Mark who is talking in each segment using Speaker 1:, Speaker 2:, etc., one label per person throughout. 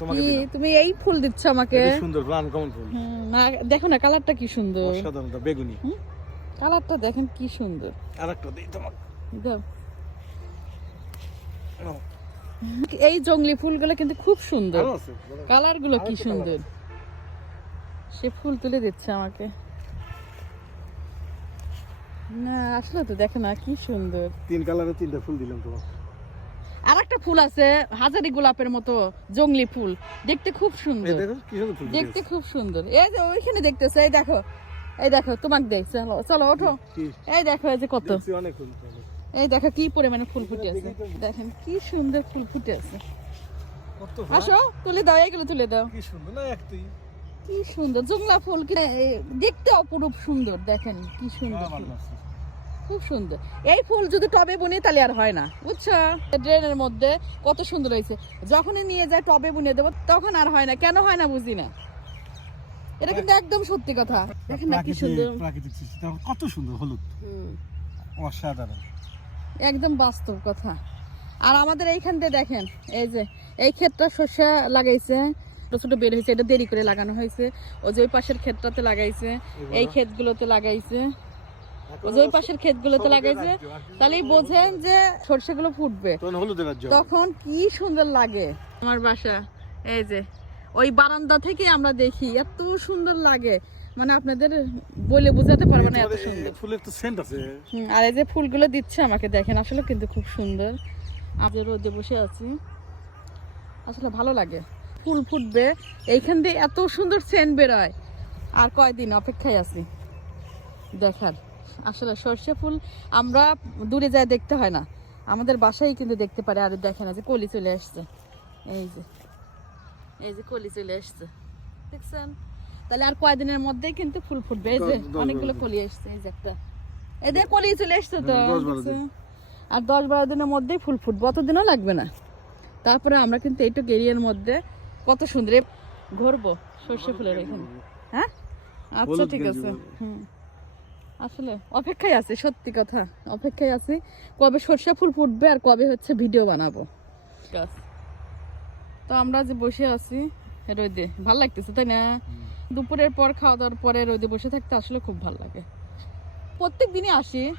Speaker 1: তোমাকে
Speaker 2: তুমি এই ফুল দিচ্ছ আমাকে?
Speaker 1: সুন্দর ফুল আনকমন ফুল।
Speaker 2: না, দেখো না কালারটা কি সুন্দর।
Speaker 1: অসাধারণ বেগুনি।
Speaker 2: কালারটা দেখেন কি সুন্দর।
Speaker 1: তোমাকে।
Speaker 2: দাও। এই জঙ্গলি ফুলগুলো কিন্তু খুব সুন্দর।
Speaker 1: ভালো আছে বলো।
Speaker 2: কালারগুলো কি সুন্দর। সে ফুল তুলে দিচ্ছে আমাকে। না আসলে তো দেখো না কি সুন্দর।
Speaker 1: তিন কালারের তিনটা ফুল দিলাম তোমাকে।
Speaker 2: আর একটা ফুল আছে হাজারি গোলাপের মতো জঙ্গলি ফুল। দেখতে খুব সুন্দর। দেখতে খুব সুন্দর। এই যে ওইখানে দেখতেছো এই দেখো এই দেখো তোমাকে দেখ চলো চলো ওঠো। এই দেখো এই যে কত। এই দেখো কি পরিমাণে ফুল ফুটে আছে। দেখেন কি সুন্দর ফুল ফুটে আছে। আসো তুলে দাও এইগুলো তুলে দাও।
Speaker 1: কি সুন্দর না একটাই
Speaker 2: কি সুন্দর জংলা ফুল কি দেখতে অপরূপ সুন্দর দেখেন কি সুন্দর।
Speaker 1: লাগছে।
Speaker 2: খুব সুন্দর। এই ফুল যদি টবে বুনি তাহলে আর হয় না বুঝছ? ড্রেনের মধ্যে কত সুন্দর হয়েছে। যখনই নিয়ে যায় টবে বুনিয়ে দেবো তখন আর হয় না। কেন হয় না বুঝি না। এটা কিন্তু একদম সত্যি কথা। দেখেন না কি সুন্দর।
Speaker 1: প্রাকৃতিক সৃষ্টি। দেখো কত সুন্দর হলুদ।
Speaker 2: হুম,
Speaker 1: অসাধারণ।
Speaker 2: একদম বাস্তব কথা। আর আমাদের এইখান দিয়ে দেখেন এই যে এই ক্ষেতটা শস্য লাগাইছে। ছোট ছোট বের হয়েছে এটা দেরি করে লাগানো হয়েছে। ও যে ওই পাশের ক্ষেতটাতে লাগাইছে। এই ক্ষেতগুলোতে লাগাইছে। ওই পাশের ক্ষেতগুলোতে লাগাইছে তাহলেই বোঝেন যে সর্ষেগুলো ফুটবে।
Speaker 1: তখন
Speaker 2: কি সুন্দর লাগে। আমার বাসা এই যে ওই বারান্দা থেকে আমরা দেখি এত সুন্দর লাগে। মানে আপনাদের বলে বোঝাতে পারব না এত সুন্দর।
Speaker 1: ফুলের তো সেন্ট আছে।
Speaker 2: আর এই যে ফুলগুলো দিচ্ছে আমাকে দেখেন আসলে কিন্তু খুব সুন্দর। আজ রোদে বসে আছি আসলে ভালো লাগে। ফুল ফুটবে এইখান দিয়ে এত সুন্দর সেন্ট বেরোয়। আর কয়দিন অপেক্ষায় আছি দেখার। আসলে সর্ষে ফুল আমরা দূরে যায় দেখতে হয় না। আমাদের বাসায় কিন্তু দেখতে পারে আর দেখেন এই যে কলি চলে আসছে। এই যে এই যে কলি চলে আসছে। দেখছেন? তাহলে আর কয়দিনের মধ্যেই কিন্তু ফুল ফুটবে। এই যে অনেকগুলো কলি আসছে এই যে একটা। এদের কলি চলে আসছে তো। দেখছ? আর দশ বারো দিনের মধ্যেই ফুল ফুটবে অতদিনও লাগবে না। তারপরে আমরা কিন্তু এইটুক এরিয়ার মধ্যে কত সুন্দর ঘুরবো সর্ষে ফুলের এখানে। হ্যাঁ? আচ্ছা ঠিক আছে। হুম। আসলে অপেক্ষায় আছে সত্যি কথা। অপেক্ষায় আছি কবে সর্ষে ফুল ফুটবে আর কবে হচ্ছে ভিডিও বানাবো। তো আমরা যে বসে আছি রোদে ভালো লাগতেছে তাই না? দুপুরের পর খাওয়া দাওয়ার পরে রোদে বসে থাকতে আসলে খুব ভালো লাগে। প্রত্যেক দিনই আসি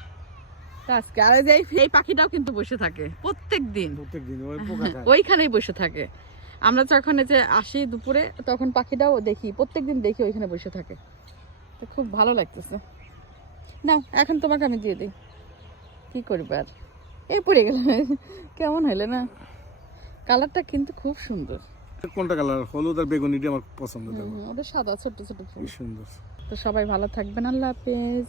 Speaker 2: আজকে আর এই এই- এই পাখিটাও কিন্তু বসে থাকে প্রত্যেক দিন
Speaker 1: প্রত্যেক দিন ওই পোকা খায়
Speaker 2: ওইখানেই বসে থাকে। আমরা যখন এই যে আসি দুপুরে তখন পাখিটাও দেখি প্রত্যেকদিন দেখি ওইখানে বসে থাকে। তো খুব ভালো লাগতেছে। নাও এখন তোমাকে আমি দিয়ে দিই। কী করবে আর? এ পড়ে গেল। কেমন হলে না? কালারটা কিন্তু খুব সুন্দর।
Speaker 1: কোনটা কালার হলুদ আর বেগুনিটা আমার পছন্দ
Speaker 2: ওদের সাদা ছোট ছোট ফুল
Speaker 1: সুন্দর।
Speaker 2: তো সবাই ভালো থাকবেন আল্লাহ হাফেজ।